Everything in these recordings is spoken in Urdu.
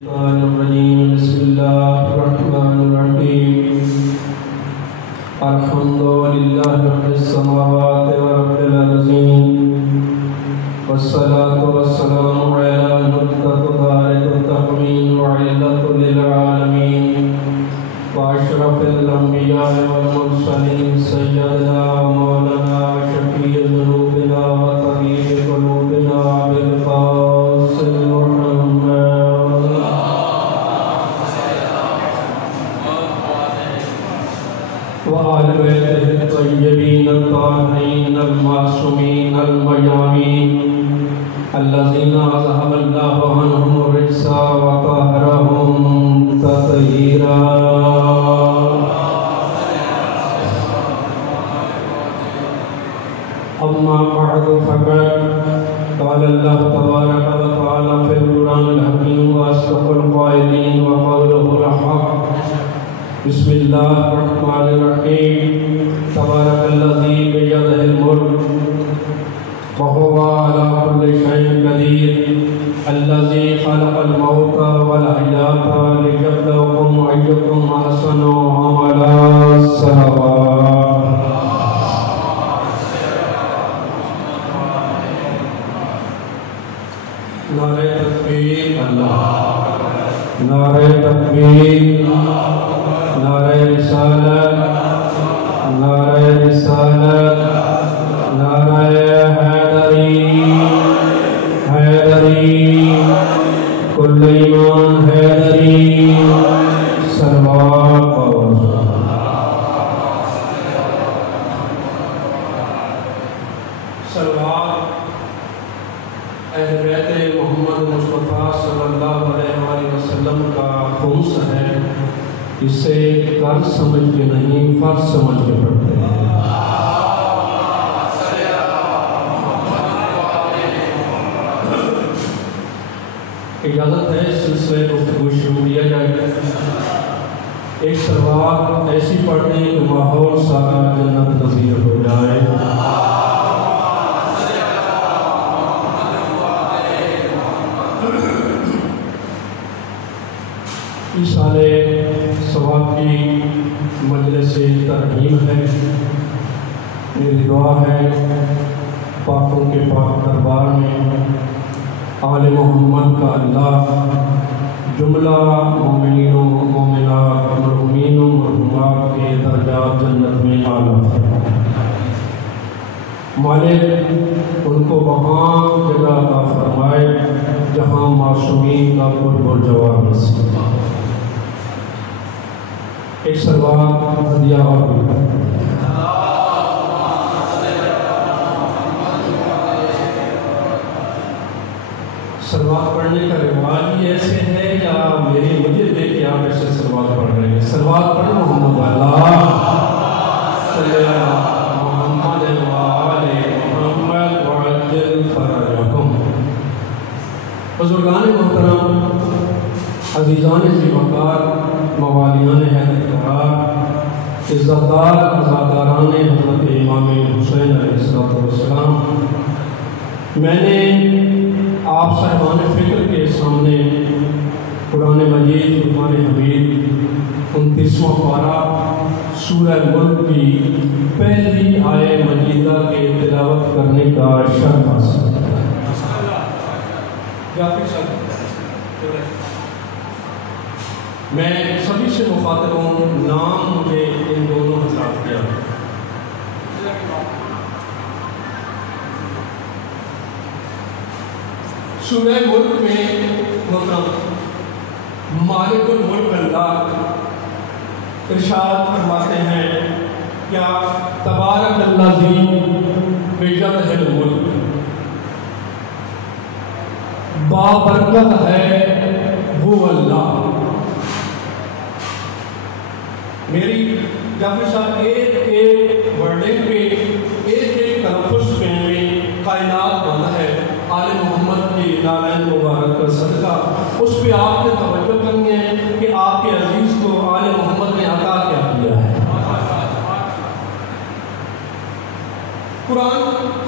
بسم الله الرحمن الرحيم الحمد لله رب السماوات ورب الأرضين والصلاة والسلام على نقطة طارق التكوين وعلة للعالمين وأشرف الأنبياء والمرسلين سيدنا ومولانا وشفيع ذنوبنا وطبيب قلوبنا أبي القاسم محمد وآل بيته الطيبين الطاهرين المعصومين الميامين الذين أذهب الله عنهم الرجس وطهرهم تطهيرا. أما بعد فقد قال الله تبارك وتعالى في القرآن الحكيم وأصدق القائلين وقوله الحق. بسم الله الرحمن الرحيم تبارك الذي بيده الملك وهو على كل شيء قدير الذي خلق الموت والحياة ليبلوكم أيكم أحسن عملا سواء. نعرہ تکبیر اللہ، نعرہ تکبیر، نعرہ رسالت، نعرہ رسالت، نعرہ حیدری، حیدری، کل ایمان حیدری، صلوات پڑھو. صلوات اہل بیت محمد مصطفیٰ صلی اللہ علیہ وآلہ وسلم کا خمس ہے. اسے قرض سمجھ کے نہیں فرض سمجھ کے پڑھتے ہیں. اجازت ہے سلسلے گفتگو شروع کیا جائے. ایک صلوات ایسی پڑھنے کہ ماحول سارا جنت نصیب ہو جائے. اس سالے ثواب کی مجلس ترحیم ہے. میری دعا ہے پاکوں کے پاک دربار میں آل محمد کا اللہ جملہ مومنین و مومنات مرحومین و مرحومات کے درجات جنت میں اعلیٰ فرمائے. مالک ان کو وہاں جگہ عطا فرمائے جہاں معصومین کا قرب و جوار نصیب. ایک صلوات ہدیہ اور بھی صلوات پڑھنے کا رواج ہی ایسے ہے یا مجھے دیکھ کے آپ ایسے صلوات پڑھ رہے ہیں؟ صلوات پڑھ محمد اللہ صلی اللہ محمد وآل محمد وعجل فرجکم. بزرگان محترم، عزیزان ذی وقار، موالیان حیدر قرار، عزتدار عزاداران حضرت امام حسین علیہ السلام، میں نے آپ صاحبان فکر کے سامنے قرآن مجید فرقان حمید 29واں پارہ سورہ ملک کی پہلی آیہ مجیدہ کے تلاوت کرنے کا شرف حاصل کیا. میں سبھی سے مخاطب ہوں، نام مجھے ان دونوں حضرات کیا. سورہ ملک میں مالک الملک اللہ ارشاد فرماتے ہیں کیا تبارک الذی بیدہ الملک، بابرکت ہے وہ اللہ. میری جعفر صاحب ایک ورڈنگ پہ ایک تلفظ پہ کائنات بنا ہے. آل محمد کی نالین مبارک کا صدقہ اس پہ آپ نے توجہ کرنی ہے کہ آپ کے عزیز کو آل محمد نے عطا کیا کیا ہے. قرآن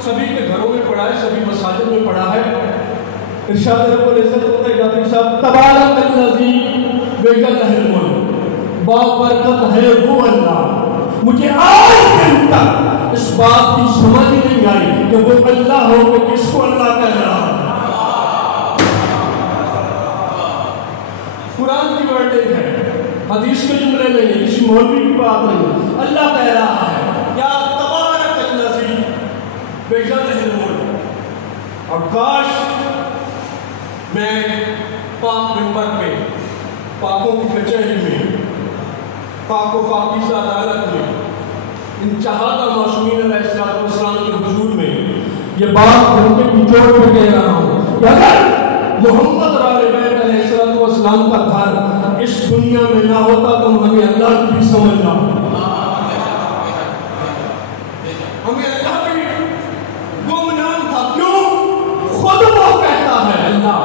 سبھی کے گھروں میں پڑھا ہے، سبھی مساجد میں پڑھا ہے. ارشاد رب العزت ہوتا ہے جاتی صاحب تبارک الذی بیدہ الملک، بابرکت ہے وہ اللہ۔ مجھے آج دن تک اس بات کی سمجھ نہیں آئی کہ وہ اللہ ہو کہ کس کو اللہ کہہ رہا ہے۔ قرآن کی ورڈنگ ہے، حدیث کے جملے نہیں ہے، کسی مولوی کی بات نہیں، اللہ کہہ رہا ہے یا تبارک الذی بیدہ الملک۔ اور کاش میں پاک منبر پہ، پاکوں کی کچہری میں، پاک و پاکیزہ عدالت میں، ان چہادہ معصومین علیہ السلام کے حضور میں یہ بات ان کے نچوڑ پہ کہہ رہا ہوں کہ اگر محمد اور آل بیت علیہ السلام کا گھر اس دنیا میں نہ ہوتا تو ہمیں اللہ بھی سمجھنا، ہمیں اللہ بھی گمنام تھا۔ کیوں؟ خود وہ کہتا ہے اللہ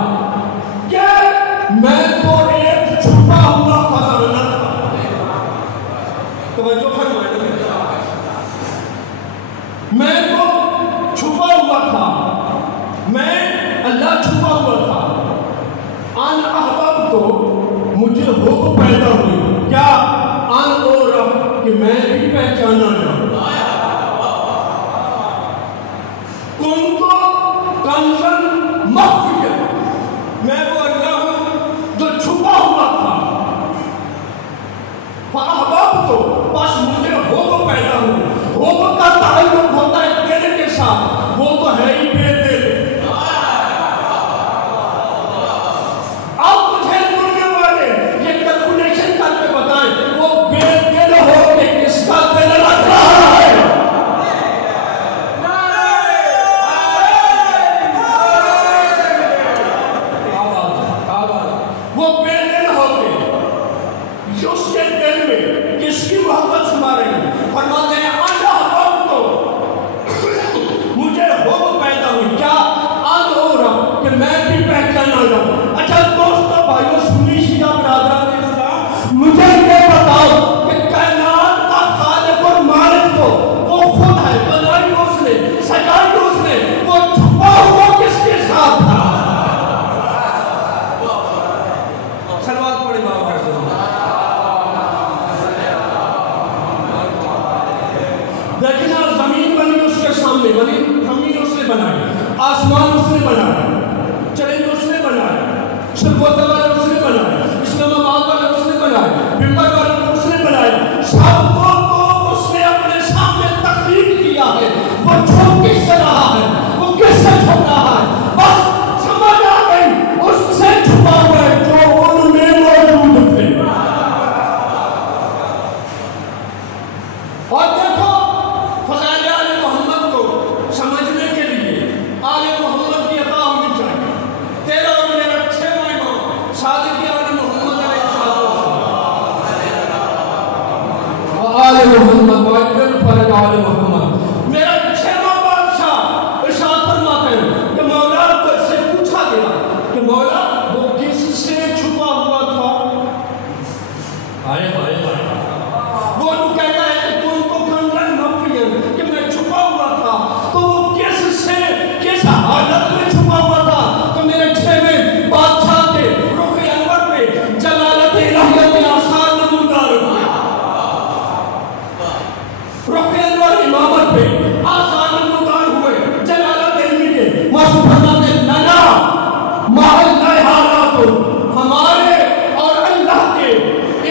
کہ میں تو ایک چھپا ہوا خزانہ تھا۔ توجہ فرمائیں، میں تو چھپا ہوا تھا، میں اللہ چھپا ہوا تھا۔ ان احباب تو مجھے حب پیدا ہوئی، کیا ان اور کہ میں بھی پہچانا جاؤں۔ کن تو کنزن مخفیا، میں وہ اللہ ہوں جو چھپا ہوا تھا۔ فاحباب تو بس مجھے حب پیدا ہوئی۔ حب کا تعلق ہوتا ہے دل کے ساتھ، وہ تو ہے ہی بے دل۔ اب مجھے دنیا والے یہ کیلکولیشن کر کے بتائیں وہ بے دل ہو کے کس کا دل رکھ رہا ہے۔ وہ بے دل ہو کے اس کے دل میں کس کی محبت سما رہی ہے؟ فرماتے ہیں اللہ ہم تو مجھے حب پیدا ہوئی، کیا آن ہو رہا کہ میں بھی پہچانا جاؤں۔ اچھا دوستو بھائیو سنی شیعہ برادران اسلام، مجھے یہ بتاؤ کہ کائنات کا خالق اور مالک تو وہ خود ہے، بنائی اس نے، سجائی اس نے، وہ چھپا ہوا کس کے ساتھ تھا؟ سلوات پڑھی بابا لیکن زمین بنی اس کے سامنے، بنی زمین اس نے بنائی، آسمان اس نے بنایا، چرند اس نے بنایا، شرکوت والے اس نے بنایا، اسلام آباد والے اس نے بنایا، بمبر والے اس نے بنایا، سب کو تو اس نے اپنے سامنے تخلیق کیا ہے۔ وہ چھپ کس سے رہا ہے؟ وہ کس سے چھپ رہا ہے؟ بس سمجھ آ گئی، اس سے چھپا ہوا ہے جو ان میں موجود تھے۔ اور دیکھو فضائل آل محمد کو سمجھنے کے لیے آل محمد کی عطا ہونی چاہیے۔ تیرا اور میرا 6واں امام صادق آل محمد علیہ السلام، آل محمد وعجل فرج آل محمد، میرا 6واں بادشاہ ارشاد فرماتے ہیں کہ مولا کو سے پوچھا گیا کہ مولا وہ کس سے چھپا ہوا تھا؟ آئے آئے آئے وہ تو کہتا ہے کہ تم کو کنزن مخفی ہے کہ میں چھپا ہوا تھا، تو وہ کس سے کس حالت میں چھپا ہوا تھا؟ تو میرے 6ویں بادشاہ کے رخ انور پہ جلالت الہیہ کے آثار نمودار ہوئے، رخ انور امامت پہ آثار نمودار ہوئے جلالت علمی کے۔ معصوم فرماتے ہیں لنا ما اللہ حالات، ہمارے اور اللہ کے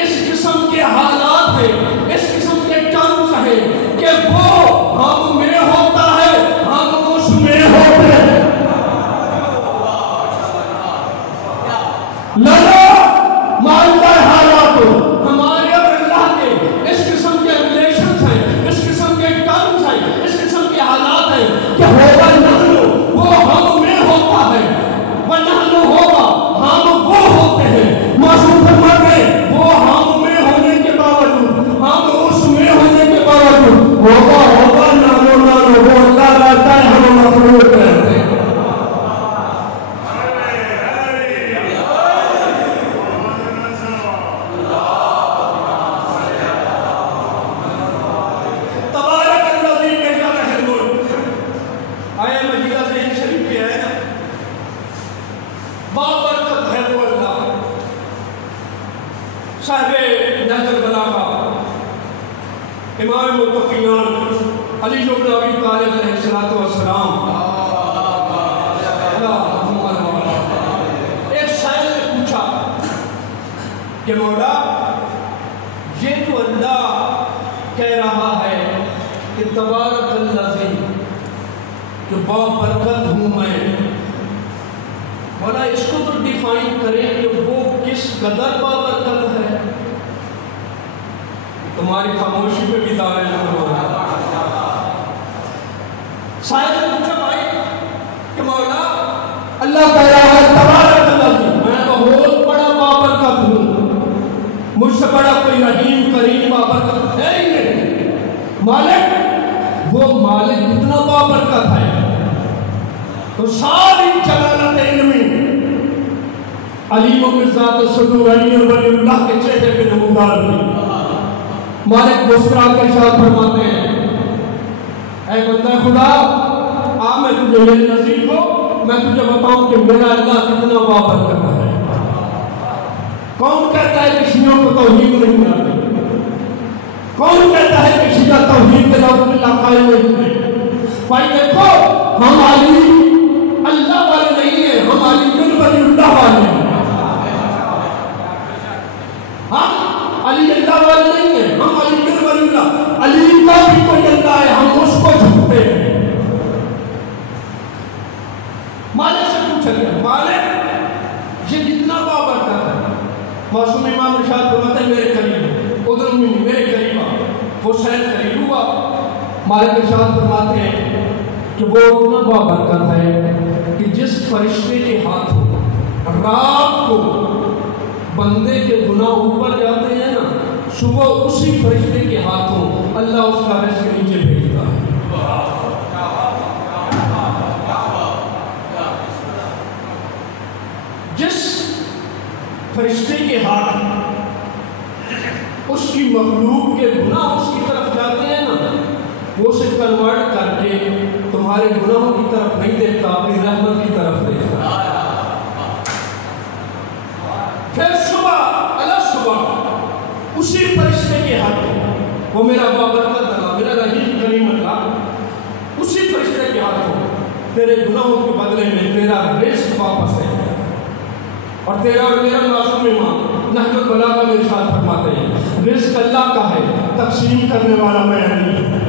اس قسم کے حالات ہیں، اس قسم کے ٹرمز ہیں کہ وہ ہم میں ہوتا ہے، ہم اس میں ہوتے ہیں۔ لنا ما اللہ حالات، ہمارے اور اللہ کے اس قسم کے ریلیشنز ہیں، اس قسم کے ٹرمز ہیں، اس قسم کے حالات ہیں کہ ہوگا نحن، وہ ہم میں ہوتا ہے، ونحن ہوگا ہم وہ ہوتے ہیں۔ معصوم فرماتے ہیں وہ ہم میں ہونے کے باوجود، ہم اس میں ہونے کے باوجود، ہوگا ہوگا نانو نانو، وہ اللہ رہتا ہے، ہم مخلوق رہتے ہیں۔ صاحب نہج البلاغہ امام متقیان علی بن ابی طالب علیہ السلام ایک سائل نے پوچھا کہ مولا یہ تو اللہ کہہ رہا ہے کہ تبارک الذی کہ بابرکت ہوں میں، مولا اس کو تو ڈیفائن کریں کہ وہ کس قدر بابرکت ہے۔ تمہاری خاموشی پہ بھی دار ہے۔ شاید نے پوچھا بھائی کہ مولا اللہ کہہ رہا ہے تبارک الذی میں بہت بڑا بابرکت ہوں، مجھ سے بڑا کوئی رحیم کریم بابرکت ہے ہی نہیں۔ مالک وہ مالک اتنا بابرکت ہے تو ساری جلالت علمی علیم و ذات صدور علی ولی اللہ کے چہرے پہ نمودار ہوئی۔ مالک مسکرا کے ارشاد فرماتے ہیں اے بندہ خدا آ میں تجھے میرے نزدیک ہو، میں تجھے بتاؤں کہ میرا اللہ کتنا بابرکت ہے۔ کون کہتا ہے کہ شیعوں کو توحید نہیں آتی؟ کون کہتا ہے کہ شیعہ توحید کے لفظ اللہ قائم نہیں ہے؟ بھائی دیکھو ہم علی اللہ والے نہیں ہیں، ہم علی ولی اللہ والے ہیں۔ ہم علی اللہ والے نہیں ہیں، ہم علی ولی اللہ، علی کا بھی کوئی اللہ ہے، ہم اس کو جھکتے ہیں۔ مالک سے پوچھا گیا مالک یہ جتنا بابرکت ہے، معصوم امام ارشاد فرماتے ہیں میرے قریب ادھر منی میرے قریب وہ شہر قریب ہوا۔ مالک ارشاد فرماتے ہیں کہ وہ اتنا بابرکت ہے کہ جس فرشتے کے ہاتھوں رات کو بندے کے گناہ اوپر جاتے ہیں نا، صبح اسی فرشتے کے ہاتھوں اللہ اس کا رزق نیچے بھیجتا ہے۔ جس فرشتے کے ہاتھ اس کی مخلوق کے گناہ اس کی طرف جاتے ہیں نا، وہ اسے کنورٹ کر کے تمہارے گناہوں کی طرف نہیں دیکھتا، اپنی رحمت کی طرف دیکھتا۔ پھر صبح صبح اسی فرشتے کے ہاتھوں وہ میرا بابرکت اللہ، میرا رحیم کریم اللہ، اسی فرشتے کے ہاتھوں تیرے گناہوں کے بدلے میں تیرا رزق واپس ہے۔ اور تیرا اور میرا معصوم امام نہج البلاغہ میں ارشاد فرماتے ہیں رزق اللہ کا ہے، تقسیم کرنے والا میں نہیں۔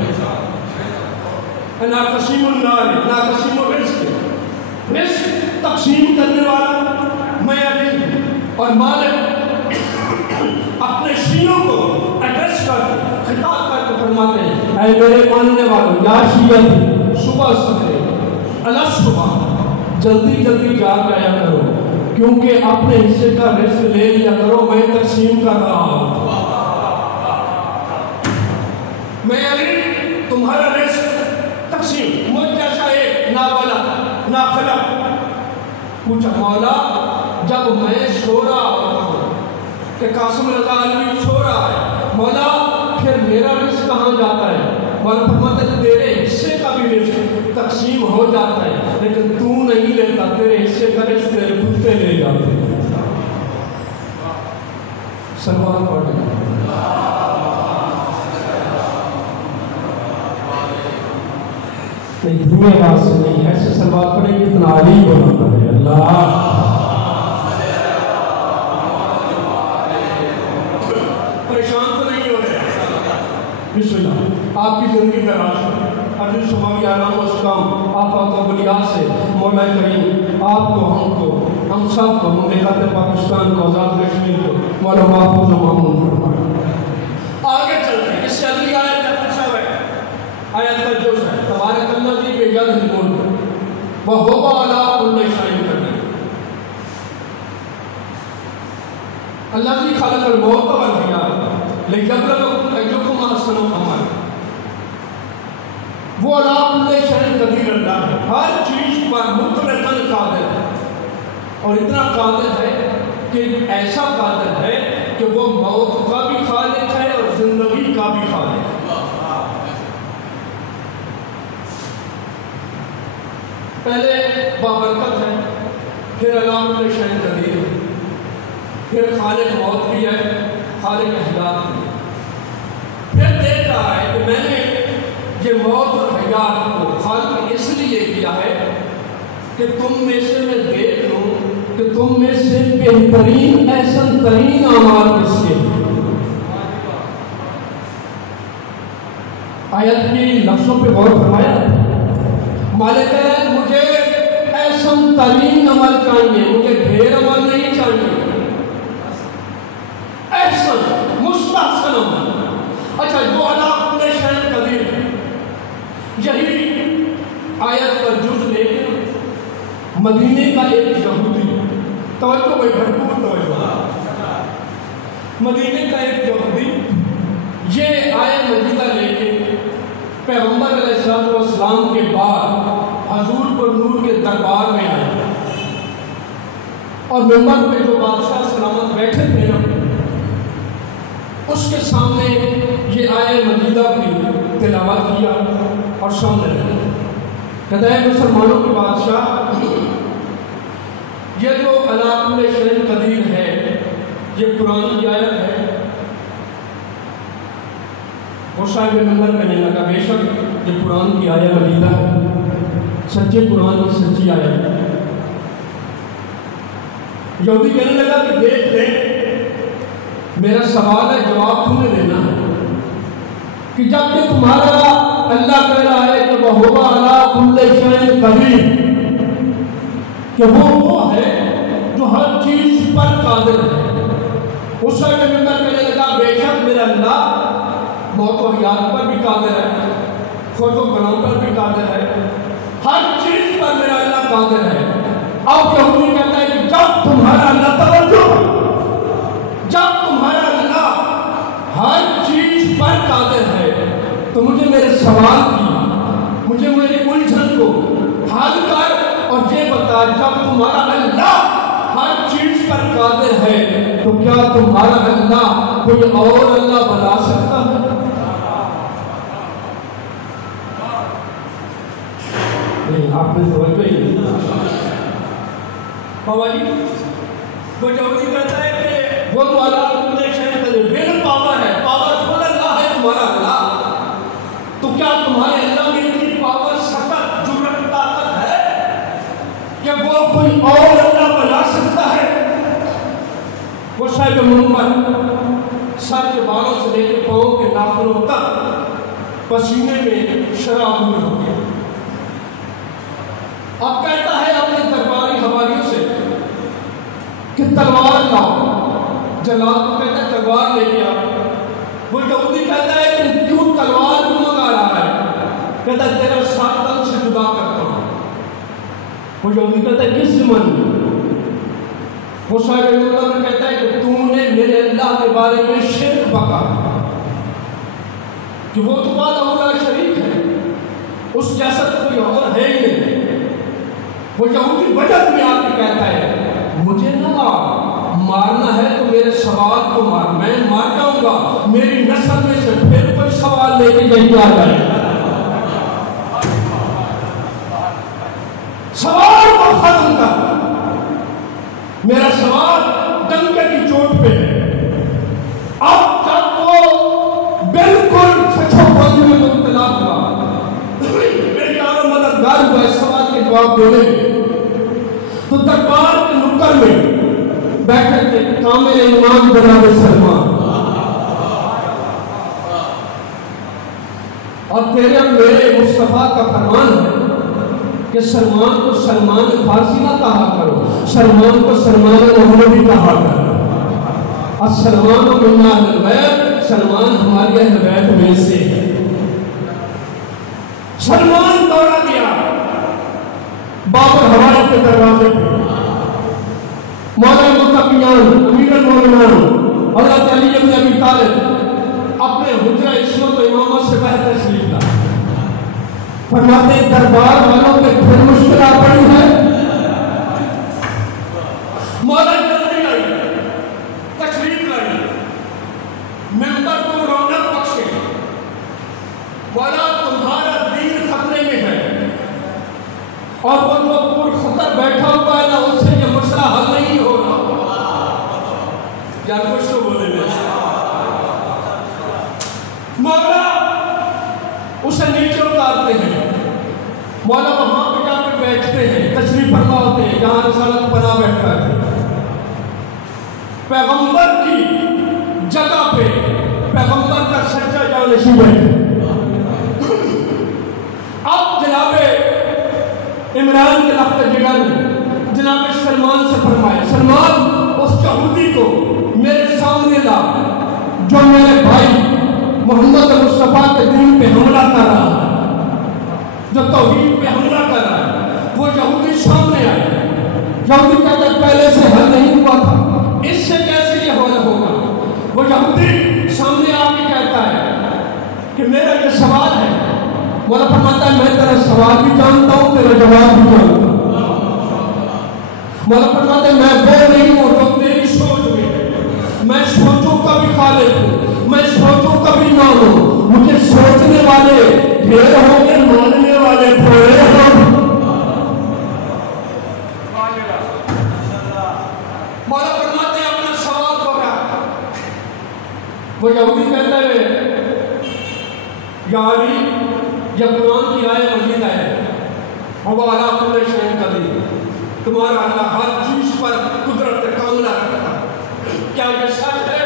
نا قسیم النار نا قسیم الرزق، رزق تقسیم کرنے والا میں نہیں۔ اور مالک اپنے شیعوں کو ایڈریس کر کے خطاب کر کے فرماتے ہیں اے میرے ماننے والوں یا شیعہ صبح سویرے الگ صبح جلدی جلدی جاگ جایا کرو، کیونکہ اپنے حصے کا رزق لے لیا کرو، میں تقسیم کر رہا ہوں۔ میں علی تمہارا رزق تقسیم، مجھ جیسا ایک نا والا نا خلق۔ پوچھا مولا جب میں سو رہا ہوتا ہوں کہ قاسم رضا علوی سو رہا ہے، مولا پھر میرا رزق کہاں جاتا ہے؟ مولا فرماتے ہیں تیرے حصے کا بھی رزق تقسیم ہو جاتا ہے، لیکن تو نہیں لیتا، تیرے حصے کا رزق تیرے کتے لے جاتے ہیں۔ سلوات پڑھیں۔ نہیں دھیمی آواز سے نہیں، ایسے سلوات پڑھیں کہ اتنا علی بناتا ہے اللہ۔ پریشان تو نہیں ہو رہے؟ بسم اللہ۔ آپ کی زندگی کا راستہ ارجن شمالی آرام و اسکام آفات و بلیات سے مولا کریم آپ کو ہم سب کو مملکت پاکستان کو آزاد کشمیر کو مولا محفوظ و مامون فرمائے۔ آگے چلتے ہیں، اس سے اگلی آیت کا پوچھا ہے، آیت کا جوش ہے تبارک الذی بیدہ الملک وہو علی کل شیء قدیر۔ الذی خلق الموت والحیات لیبلوکم ایکم احسن عملا۔ وہ علی کل شیء قدیر اللہ ہے، ہر چیز پر مطلقاً قادر ہے، اور اتنا قادر ہے کہ ایسا قادر ہے کہ وہ موت کا بھی خالق ہے اور زندگی کا بھی خالق ہے۔ پہلے بابرکت ہے، پھر علی کل شیء قدیر ہے، پھر خالق موت بھی ہے، خالق حیات نے پھر دیکھ رہا ہے کہ میں نے یہ موت اور حیات کو خالق اس لیے کیا ہے کہ تم میں سے میں دیکھ لوں کہ تم میں سے بہترین احسن ترین اعمال کس کے ہیں۔ آیت کی لفظوں پہ غور فرمایا، مالک کہہ رہا ہے مجھے احسن ترین عمل چاہیے، مجھے ڈھیر عمل نہیں چاہیے، احسن مستحسن عمل۔ اچھا جو اللہ کل شیء قدیر ہے، یہی آیت کا جز لیکن مدینے کا ایک یہودی، توجہ بھائی بھرپور توجہ، مدینے کا ایک یہودی یہ آیت مدینہ لے کے پیغمبر علیہ السلام کے بعد حضور پر نور کے دربار میں آیا اور ممبر پہ جو بادشاہ سلامت بیٹھے تھے نا اس کے سامنے یہ آیت مدینہ کی تلاوت کیا اور سامنے رکھا، کہتا ہے مسلمانوں کے بادشاہ یہ جو علی کل شیء قدیر ہے یہ قرآن کی آیت ہے۔ وہ صاحب ممبر کہنے لگا بے شک یہ قرآن کی آیت مدینہ ہے، سچے قرآن کی سچی آیت ہے۔ یہودی کہنے لگا کہ دیکھ لیں میرا سوال ہے جواب تمہیں دینا ہے کہ جب کہ تمہارا اللہ کہہ رہا ہے کہ وَهُوَ عَلَىٰ كُلِّ شَيْءٍ قَدِيرٌ کہ وہ ہے جو ہر چیز پر قادر ہے۔ اس صاحب ممبر کہنے لگا بے شک میرا اللہ موت و حیات پر بھی قادر ہے، خود و کلام پر بھی قادر ہے، ہر چیز پر میرا اللہ قادر ہے۔ اب یہودی کہتا ہے کہ جب تمہارا اللہ توجہ جب تمہارا اللہ ہر چیز پر قادر ہے تو مجھے میرے سوال کی مجھے میرے الجھن کو حل کر اور یہ بتا جب تمہارا اللہ ہر چیز پر قادر ہے تو کیا تمہارا اللہ کوئی اور اللہ بنا سکتا ہے؟ آپ نے توجہ ہی نہیں۔ بابا جی وہ یہودی کہتا ہے کہ وہ تو اللہ کل شیء قدیر بے پاور ہے، پاورفل اللہ ہے تمہارا اللہ، تو کیا تمہارے اللہ میں اتنی پاور سکت جرأت طاقت ہے کہ وہ کوئی اور اللہ بنا سکتا ہے؟ وہ صاحب محمد سر کے بالوں سے لے کے پاؤں کے ناخنوں تک پسینے میں شراب میں ہو گیا۔ اب کہتا ہے اپنے درباری حواریوں سے کہ تلوار لاؤ، جلاد کو کہتا ہے تلوار لے کے آؤ۔ وہ یہودی کہتا ہے کہ کیوں تلوار کیوں منگا رہا ہے؟ کہتا ہے تیرا ساتھ تن سے جدا کرتا ہوں۔ وہ یہودی کہتا ہے کس زمانے میں؟ وہ صاحب اللہ کہتا ہے کہ تم نے میرے اللہ کے بارے میں شرک بکا کہ وہ تو وحدہ لا شریک ہے، اس جیسا تو کوئی اور ہے ہی نہیں۔ وہ یہودی وجد میں آ کے کہتا ہے مجھے نہ مارنا ہے تو میرے سوال کو مار، میں مار جاؤں گا، میری نسل میں سے پھر کوئی سوال لے کے نہیں آ جائے۔ سوال کو ختم کر، میرا سوال ڈنکے کی چوٹ پہ ہے۔ اب جب وہ بالکل چھچو بازی میں مبتلا ہوا، میرے یارو مددگار ہوا اس سوال کے جواب دینے تو دربار کے نکر میں بیٹھے تھے کامل ایمان جناب سلمان، اور تیرے اور میرے مصطفیٰ کا فرمان ہے کہ سلمان کو سلمان فارسی نہ کہا کرو، سلمان کو سلمان محمدی کہا کرو۔ السلمان من اہل البیت، سلمان ہماری اہل بیت میں سے ہے۔ سلمان دوڑا گیا بابر حوالے کے دروازے پہ، مولا متقیان امیر المومنین حضرت علی بن ابی طالب اپنے حجرہ عصمت و امامت سے باہر تشریف لا، فرماتے ہیں دربار والوں پہ پھر مشکل آ پڑی ہے۔ مولا جلدی آئی، تشریف لائی، ممبر کو رونق بخشے، مولا تمہارا دین خطرے میں ہے اور وہ جو پور خطر بیٹھا ہوا ہے نا اس سے یہ مسئلہ حل نہیں ہو رہا۔ کیا کچھ تو بولے مولا وہاں پہ جا کے بیٹھتے ہیں، تشریف فرما ہوتے ہیں جہاں رسالت پناہ بیٹھتا ہے، پیغمبر کی جگہ پہ پیغمبر کا سچا جانشین بیٹھے۔ اب جناب عمران کے لخت جگر جناب سلمان سے فرمائے، سلمان اس یہودی کو میرے سامنے لا جو میرے بھائی محمد مصطفیٰ کے دین پہ حملہ کر رہا ہے، جو توحید پہ حملہ کر رہا ہے، وہ یہودی سامنے آئے۔ یہودی کہتا ہے پہلے سے حل نہیں ہوا تھا، اس سے کیسے یہ حل ہوگا؟ وہ یہودی سامنے آ کے کہتا ہے کہ میرا یہ سوال ہے۔ مولا فرماتا ہے میں تیرا سوال بھی جانتا ہوں، تیرا جواب بھی جانتا ہوں۔ مولا فرماتا ہے میں وہ نہیں ہوں جو تیری سوچ میں سوچوں کا بھی خالق ہوں، میں سوچوں کا بھی نام ہوں، مجھے سوچنے والے ڈھیر ہوں گے، ماننے والے تھوڑے ہوں۔ مولا فرماتے ہیں اپنا سوال کو کیا؟ وہ یہودی کہتا ہے یا علی یہ قرآن کی آیت مجید ہے، وہ علی کل شیء قدیر، تمہارا اللہ ہر چیز پر قدرت کاملہ رکھتا ہے، کیا یہ سچ ہے؟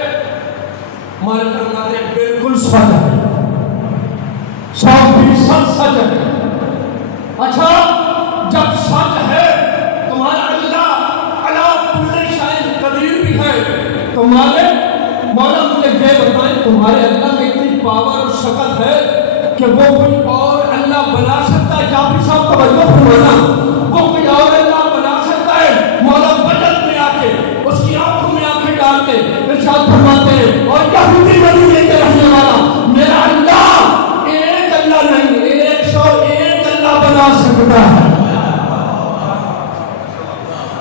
ہمارے فرماتے ہیں بالکل سچ ہے، 100% سچ ہے۔ اچھا جب سچ ہے تمہارا اللہ علی کل شیء قدیر بھی ہے، تمہارے مولا مجھے یہ بتائیں تمہارے اللہ میں اتنی پاور اور شکت ہے کہ وہ کوئی اور اللہ بنا سکتا ہے؟ جعفری صاحب توجہ فرمانا، وہ کوئی اور اللہ بنا سکتا ہے؟ مولا بجٹ میں آ کے اس کی آنکھوں میں آنکھیں ڈال کے ارشاد فرماتے ہیں اور یہودی مدینے کے رہنے والا میرا اللہ ایک اللہ نہیں 101 اللہ بنا سکتا ہے۔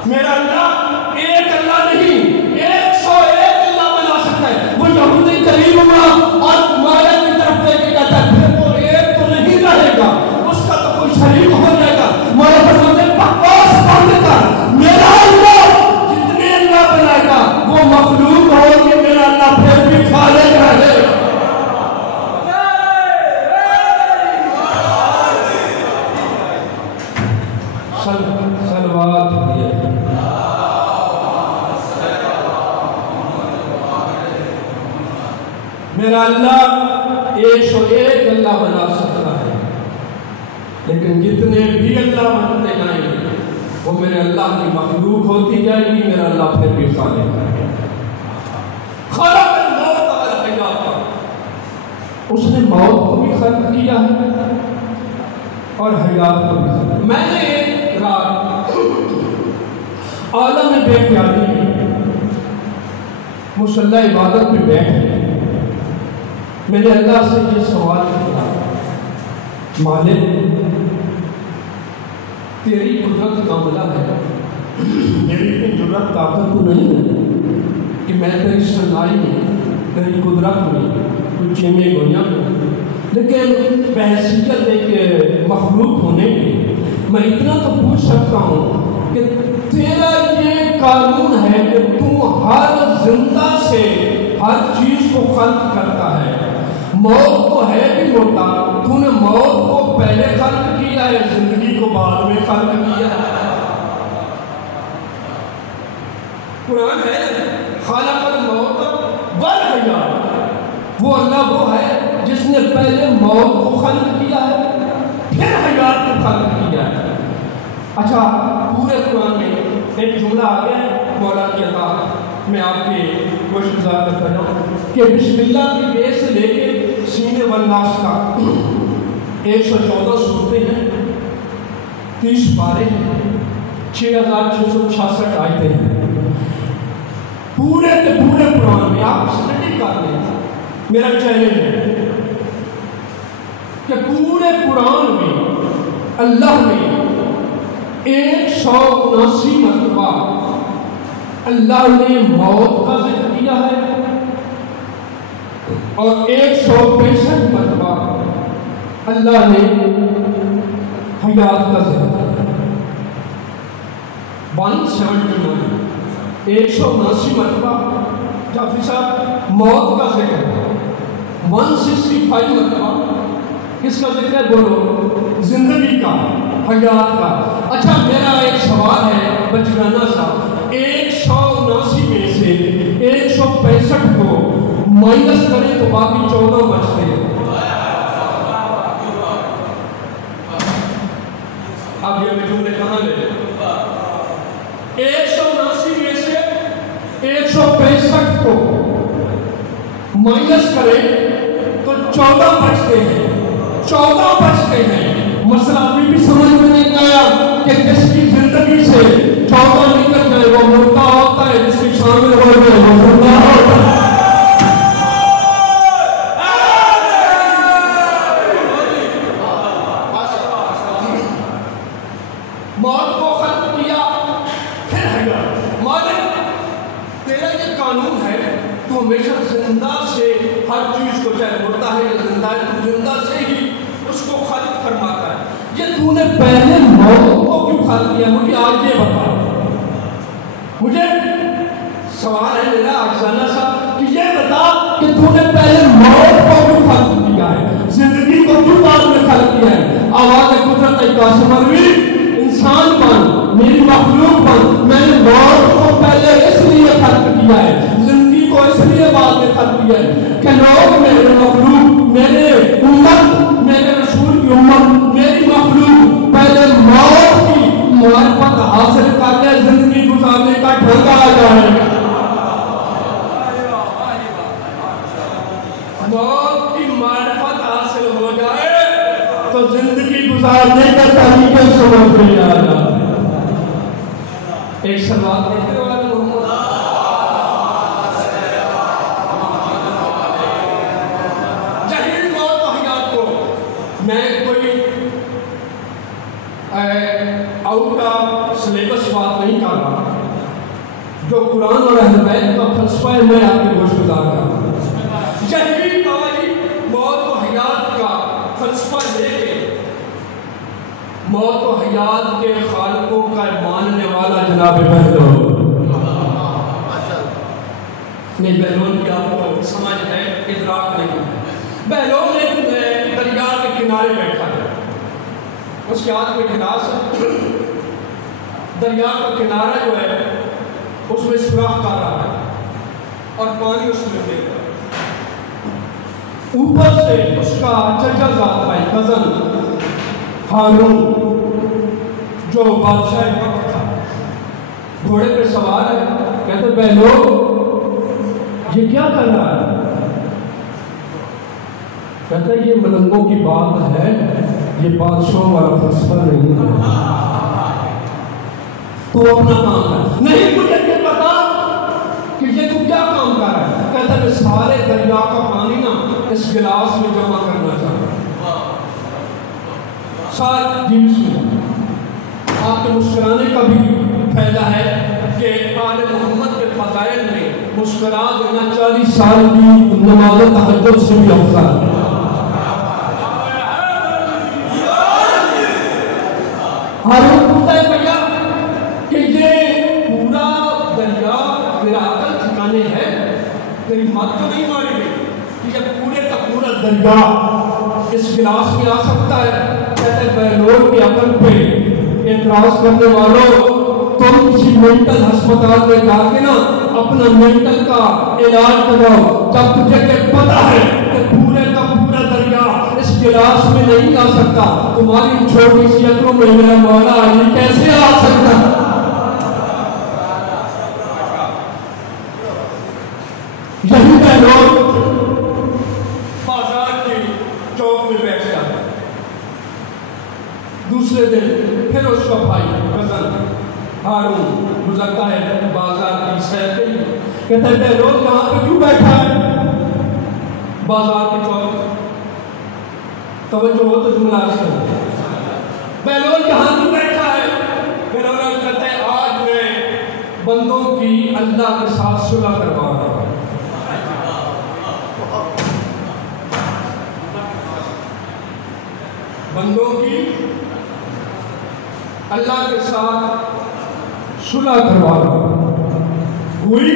میرا اللہ ایک اللہ نہیں 101 اللہ بنا سکتا ہے۔ وہ یہودی قریب ہوا اور مولا کی طرف دے کے کہتا ہے پھر وہ ایک تو نہیں رہے گا، اس کا تو کوئی شریک ہو جائے گا۔ مولا فرماتے ہیں بکواس بند کر، میرا اللہ جتنے اللہ بنائے گا وہ مخلوق ہو کہ میرا اللہ پھر بھی خالق رہے گا۔ صلوات میرا اللہ 101 اللہ بنا سکتا ہے، لیکن جتنے بھی اللہ بنتے جائیں گے وہ میرے اللہ کی مخلوق ہوتی جائے گی، میرا اللہ پھر بھی خالق ہے۔ خلق الموت والحیات، اس نے موت کو بھی خلق کیا ہے اور حیات کو بھی خلق۔ میں نے ایک رات عالم بے خیالی میں مصلی عبادت میں بیٹھ گئے، میں نے اللہ سے یہ سوال کیا مالک تیری قدرت کاملہ ہے، میری اتنی جرأت طاقت تو نہیں ہے کہ میں تیری صنعائی میں تیری قدرت میں کوئی چیمے گویا، لیکن بحیثیت ایک مخلوق ہونے کے میں اتنا تو پوچھ سکتا ہوں کہ تیرا یہ قانون ہے کہ تو ہر زندہ سے ہر چیز کو خلق کرتا ہے، موت تو ہے بھی ہوتا، تو نے موت کو پہلے خلق کیا ہے، زندگی کو بعد میں خلق کیا ہے۔ قرآن ہے خالق الموت والحیات، وہ اللہ وہ ہے جس نے پہلے موت کو خلق کیا ہے پھر حیات کو خلق کیا ہے۔ اچھا پورے قرآن میں ایک جملہ آ گیا ہے مولا کی عطا، میں آپ کے گوشت گزار کرتا ہوں کہ بسم اللہ کی بے سے لے کے سینے والناس کا 114 صورتیں ہیں، 30 پارے ہیں، 6666 آیتیں ہیں، پورے کے پورے قرآن میں آپ اسٹڈی کر لیں۔ میرا چیلنج ہے کہ پورے قرآن میں اللہ نے 179 مرتبہ اللہ نے موت کا ذکر کیا ہے اور 165 مرتبہ اللہ نے حیات کا ذکر کیا۔ 179 مرتبہ جعفری صاحب موت کا ذکر ہے، 165 مرتبہ کس کا ذکر ہے؟ بولو، زندگی کا۔ حیات کا۔ اچھا میرا ایک سوال ہے بچگانہ سا، 179 میں سے 165 کو مائنس کریں تو باقی 14 بچتے ہیں۔ اب یہ میں جملے کہاں لے لیں؟ 179 میں سے 165 کو مائنس کریں تو 14 بچتے ہیں، 14 بچتے ہیں۔ مسئلہ ابھی بھی سمجھ میں نہیں آیا کہ جس کی زندگی سے 14 نکل جائے وہ مردہ ہوتا ہے، جس کی شامل ہو جائے وہ مردہ ہوتا ہے۔ موت کو خلق کیا پھر حیات۔ مالک تیرا یہ قانون ہے تو ہمیشہ زندہ سے ہر چیز کو، چاہے مردہ ہے یا زندہ ہے، تو زندہ سے ہی اس کو خلق فرماتا ہے۔ یہ تو نے پہلے موت کو کیوں خلق کیا؟ مجھے آج یہ بتا، مجھے سوال ہے میرا افسانہ سا کہ یہ بتا کہ تو نے پہلے موت کو کیوں خلق کیا ہے، زندگی کو کیوں بعد میں خلق کیا ہے؟ آواز قدرت قاسم الوی، انسان بن، میری مخلوق بن، میں نے موت کو پہلے اس لیے خلق کیا ہے، زندگی کو اس لیے بعد میں خلق کیا ہے کہ لوگ میرے مخلوق، میرے امت، میرے رسول کی امت، میری مخلوق پہلے موت کی معرفت حاصل کر کے زندگی گزارنے کا ڈھنگ آ جائے گا۔ موت کی معرفت حاصل ہو جائے تو زندگی گزارنے کا طریقہ سمجھ میں آ جائے۔ ایک سوال دیتے ہو جہیل موت و حیات کو میں کوئی آؤٹ آف سلیبس بات نہیں کر رہا، جو قرآن اور اہل بیت کا فلسفہ ہے میں آپ کے گوش گزار کر رہا ہوں۔ جہیل موت و حیات کا فلسفہ لے کے موت و حیات کے خالقوں کا ماننے والا جناب بہلول، نہیں بہلول کی آپ کو سمجھ ہے، ادراک نہیں ہے۔ بہلول ایک دریا کے کنارے بیٹھا ہے، اس کے ہاتھ میں گلاس ہے، دریا کا کنارہ جو ہے اس میں سوراخ کر رہا ہے اور پانی اس میں دے رہا ہے۔ اوپر سے اس کا چچا ذات بھائی کزن ہارون جو بادشاہ وقت تھا گھوڑے پہ سوار ہے، کہتے بہلول یہ کیا کر رہا ہے؟ کہتے یہ ملنگوں کی بات ہے، یہ بادشاہوں والا فلسفہ نہیں ہے، تو اپنا کام کر۔ نہیں مجھے یہ پتا کہ یہ تو کیا کام کر رہا ہے؟ کہتا ہے سارے دریا کا پانی نا اس گلاس میں جمع کرنا چاہتا ہے، سارے جیوس میں۔ آپ کے مسکرانے کا بھی فائدہ ہے کہ آل محمد کے فضائل میں مسکرا دینا 40 سال کی نماز تہجد سے بھی افضل ہے۔ ہارون پوچھتا ہے بھیا کہ یہ پورا دریا میرا عقل ٹھکانے ہے، تیری مات تو نہیں ماری گئی کہ یہ پورے کا پورا دریا اس گلاس میں آ سکتا ہے؟ کہتے بہلول کی عقل پہ اعتراض کرنے والوں، تم کسی مینٹل ہسپتال میں جا کے نا اپنا مینٹل کا علاج کراؤ، جب تجھے کہ پتا ہے کہ پورے کا پورا دریا اس گلاس میں نہیں آ سکتا، تمہاری چھوٹی سی عقلوں میں میرا مولا علی کیسے آ سکتا؟ یہی بہلول بازار کی چوک میں بیٹھ جاتا، دوسرے دن پھر اس کا بھائی کزن ہارون گزرتا ہے بازار کی سیر کے لیے، کہتا ہے بہلول کہاں پہ کیوں بیٹھا ہے؟ بازار کی چوک، توجہ ہو تو جملہ سے بہلول کہاں کیوں بیٹھا ہے؟ بہلول کہتا ہے آج میں بندوں کی اللہ کے ساتھ صلح کروا رہا ہوں۔ بندوں کی اللہ کے ساتھ صلح کروا رہا ہوں، ہوئی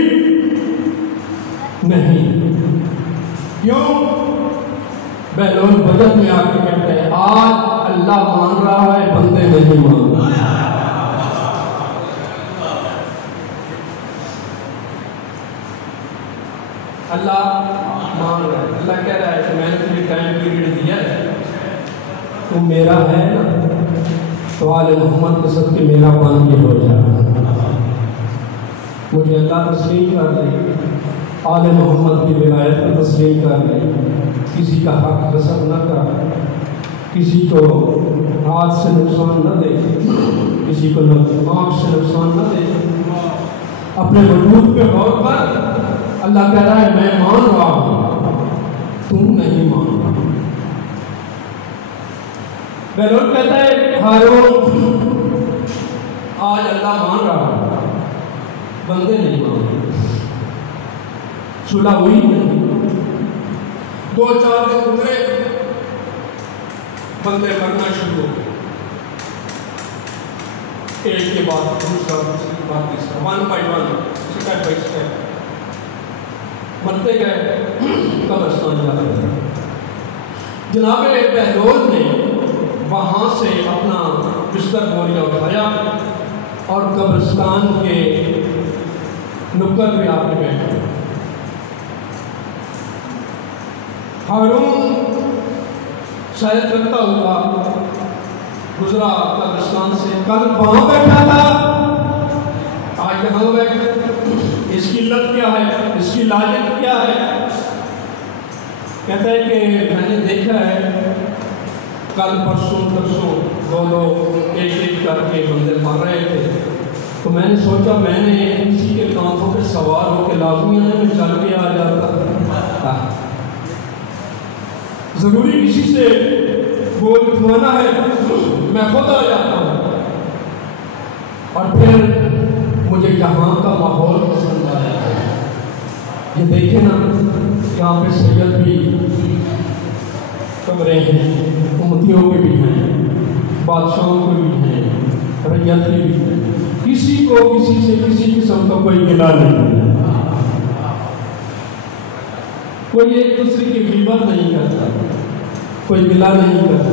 نہیں، کیوں؟ بہلول بجٹ میں آ کے کہتے ہیں آج اللہ مان رہا ہے بندے نہیں مان رہے. اللہ مان رہا ہے. اللہ کہہ رہا ہے کہ میں نے تجھے ٹائم پیریڈ دیا ہے، تو میرا ہے نا، تو آل محمد کے سب کے میرا بن کے ہو جا. مجھے اللہ تسلیم کر لے، آل محمد کی ولایت کو تسلیم کر لے، کسی کا حق غصب نہ کر، کسی کو ہاتھ سے نقصان نہ دے، کسی کو آنکھ سے نقصان نہ دے. اپنے وجود پہ غور کر. اللہ کہہ رہا ہے میں مان رہا ہوں، تم نہیں مان رہا. بہلول کہتا ہے ہارون آج اللہ مان رہا ہے بندے نہیں مان رہے. صلح ہوئی نہیں، 2-4 دن گزرے، بندے مرنا شروع ہو گئے، ایک کے بعد دوسرا تیسرا، 1 by 1 اسٹیپ بائی اسٹیپ مرتے گئے. قبرستان جا رہے. جناب بہلول نے وہاں سے اپنا بستر بوریا اٹھایا اور قبرستان کے نکر پہ آ کے بیٹھے. ہارون شاید کرتا ہوا گزرا قبرستان سے، کل وہاں بیٹھا تھا، آج یہاں بیٹھا. اس کی علت کیا ہے؟ اس کی لاجت کیا ہے؟ کہتا ہے کہ میں نے دیکھا ہے کل پرسوں 2 لوگ ایک کر کے بندے مار رہے تھے، تو میں نے سوچا میں نے کسی کے کانٹوں پہ سوار ہو کے لازمی ہے میں چل کے آ جاتا. ضروری کسی سے بول اٹھوانا ہے، میں خود آ جاتا ہوں. اور پھر مجھے یہاں کا ماحول پسند آیا. یہ دیکھیں نا، یہاں پہ سید بھی کمرے ہیں، امتیوں کے بھی ہیں، بادشاہوں کے بھی ہیں، رعیت کے بھی ہیں. کسی کو کسی سے کسی قسم کا کوئی گلہ نہیں ہے، کوئی ایک دوسرے کی غیبت نہیں کرتا، کوئی گلہ نہیں کرتا.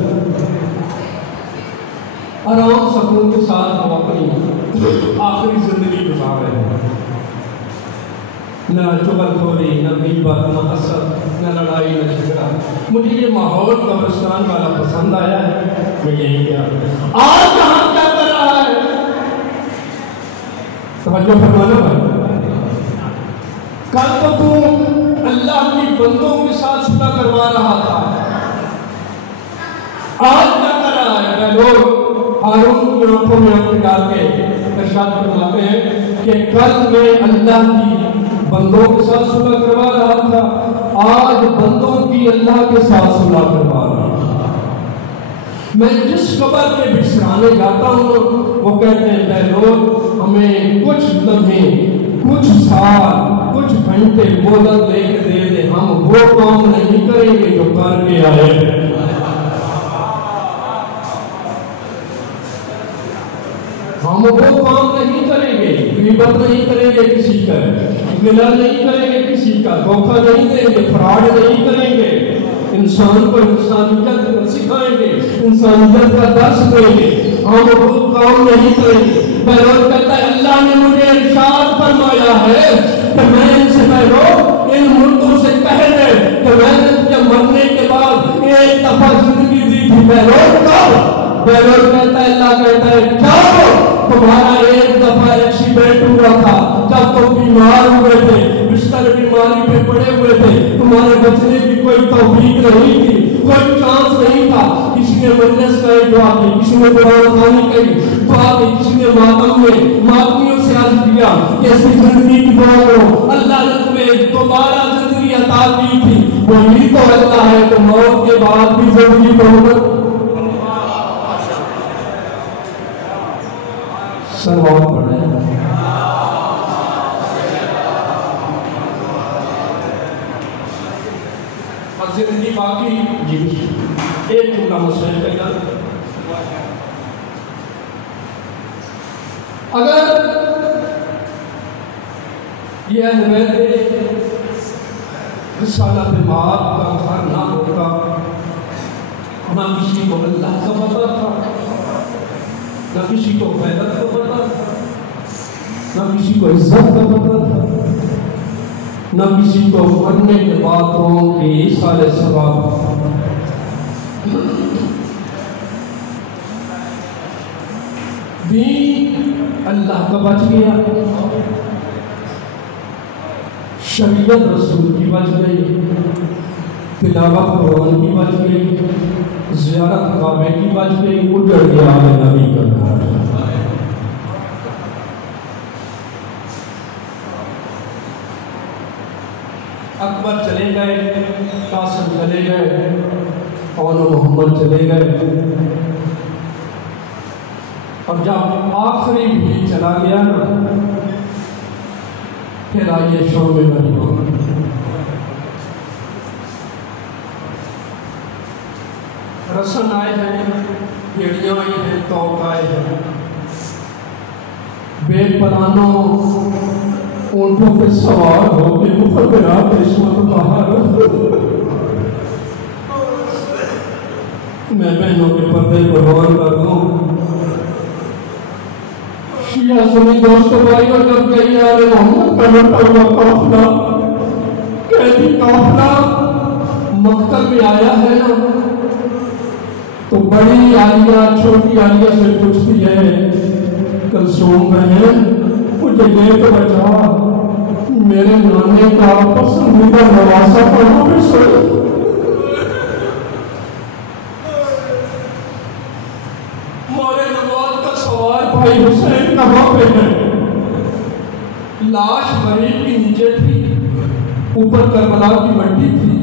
آرام سکون کے ساتھ ہم اپنی آخری زندگی گزار رہے ہیں. نہ چغل خوری، نہ غیبت، نہ حسد، نہ لڑائی، نہ جھگڑا. مجھے یہ ماحول قبرستان والا پسند آیا ہے. میں یہی کیا آج کہاں کیا کر رہا ہے؟ توجہ فرمانا بھائی. کل تو تم اللہ کی بندوں کے ساتھ صلح کروا رہا تھا، آج کیا کر رہا ہے؟ بہلول ہارون کی آنکھوں میں آنکھیں ڈال کے ارشاد فرماتے ہیں کہ کل میں اللہ کی بندوں کے ساتھ صلح کروا رہا تھا، آج بندوں کی اللہ کے ساتھ صلح کروا رہا ہوں. میں جس قبر کے بچھانے جاتا ہوں وہ کہتے ہیں بہلول ہمیں کچھ لمحے، کچھ سال، کچھ گھنٹے مہلت لے کے دے دے، ہم وہ کام نہیں کریں گے جو کر کے آئے. ہم وہ کام نہیں کریں گے، غیبت نہیں کریں گے کسی کا، گلہ نہیں کریں گے کسی کا، دھوکہ نہیں دیں گے، فراڈ نہیں کریں گے، انسان کو انسانیت سکھائیں گے، انسانیت کا درس دیں گے. ہم وہ کام نہیں کریں گے. بہلول کہتا ہے اللہ نے مجھے ارشاد فرمایا ہے کہ میں ان سے بہلول ان مردوں سے کہہ دے کہ میں نے تجھے مرنے کے بعد ایک دفعہ زندگی دی تھی. بہلول کب؟ بہلول کہتا ہے اللہ کہتا ہے جب تمہارا ایک دفعہ ایکسیڈنٹ ہوا تھا، جب تم بیمار ہوئے تھے، بستر بیماری پہ پڑے ہوئے تھے، تمہارے بچنے کی کوئی توفیق نہیں تھی، کوئی چانس نہیں تھا. کسی نے مجلس کا دعا کی، کسی نے قرآن خوانی کی دعا کی، کسی نے ماتم میں ماتمیوں سے عرض کیا کہ اس کی زندگی کی دعا کرو. اللہ نے تمہیں دوبارہ زندگی عطا کی تھی. وہی تو اللہ ہے تو موت کے بعد بھی زندگی کو سلوات پڑھ رہے ہیں. اور زندگی باقی جی ایک جملہ مسئلہ کہنا، اگر یہ اہل بیت رسالت بات کا گھر نہ ہوتا نہ کسی کو اللہ کا پتہ تھا، نہ کسی کو غیرت کا پتہ تھا، نہ کسی کو عزت کا پتہ تھا، نہ کسی کو مرنے کے بعد کی ایصال ثواب۔ دین اللہ کا بچ گیا، شریعت رسول کی بچ گئی، تلاوت قرآن کی بچ گئی، زیارت کعبے کی بچ گئی، اجڑ گیا نبی کا گھر۔ اکبر چلے گئے، قاسم چلے گئے، اور محمد چلے گئے، اور جب آخری بھی چلا گیا نا، پھر آئیے شعبے بری ہو۔ رسن آئے ہیں، بھیڑیاں آئی ہیں، توق آئے ہیں، بے پرانوں اونٹوں پہ سوار ہو کے مخبرات عصمت باہر۔ میں بہنوں کے پردے قربان کر دوں، شیعہ سنی دوستوں بھائی، اور جب گئی آل محمد کا لٹا ہوا قافلہ، قیدی قافلہ مقتل میں آیا ہے نا، تو بڑی عالیہ چھوٹی عالیہ سے پوچھتی ہے، کلثوم بہن مجھے لے کے بچا، میرے نانے کا پسندیدہ نواسہ پڑھو بھی سن۔ مارے نواد کا سوار بھائی حسین کہاں پہ ہے؟ لاش غریب کی نیچے تھی، اوپر کربلا کی مٹی تھی،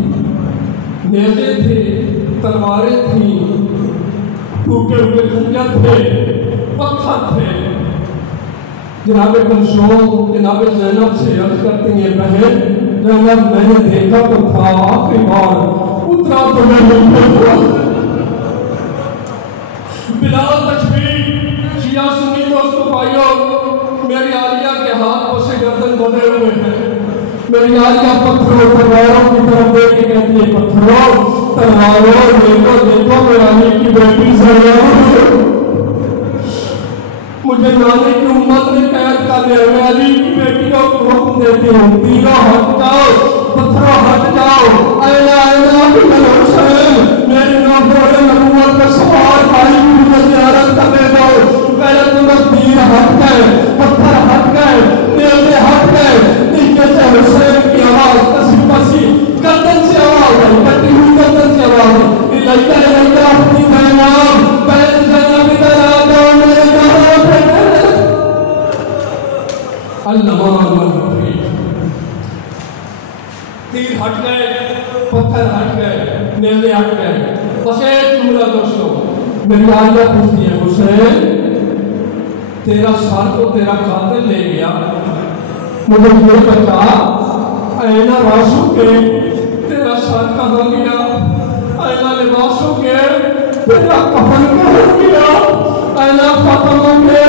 نیزے تھے، تلواریں تھیں، ٹوٹے ہوئے خنجر تھے، پتھر تھے۔ جناب کلثوم جناب زینب سے عرض کرتے ہیں، بہن زینب میں نے دیکھا تو تھا، آخری بار اترا تو میں نے بلا تشبیہ۔ شیعہ سنی دوستو بھائیو، میری عالیہ کے ہاتھ پسے گردن بدے ہوئے ہیں، میری عالیہ پتھروں تلواروں کی طرف دیکھ کے کہتی ہے، پتھروں تلواروں دیکھو میری عالیہ کی بیٹی زینب، مجھے نانے کی امت نے قید کر لیا، میں علی کی بیٹیوں کو حکم دیتی ہوں، تیروں ہٹ جاؤ، پتھروں ہٹ جاؤ، اینا بن حسین میری نوبر نبوت کا سوار بھائی کی مجھے زیارت کرنے دو۔ غیرت مند تیر ہٹ گئے، پتھر ہٹ گئے، نیزے ہٹ گئے، نیچے سے حسین کی آواز کسی پسی گردن سے آواز ہے، کٹی ہوئی گردن سے آواز ہے، لئیتا اپنی بینام بین زینب تیرا دو میرے گھر پہ اللہ تیر ہٹ گئے، پتھر ہٹ گئے، نیزے ہٹ گئے۔ بس ایک جملہ دوستو، میری عالیہ پوچھتی ہے، حسین تیرا سر تو تیرا قاتل لے گیا، مجھے یہ بتا اینا راسو کے تیرا سر کہاں گیا، اینا لباسو کے تیرا کفن کہاں گیا، اینا ختموں کے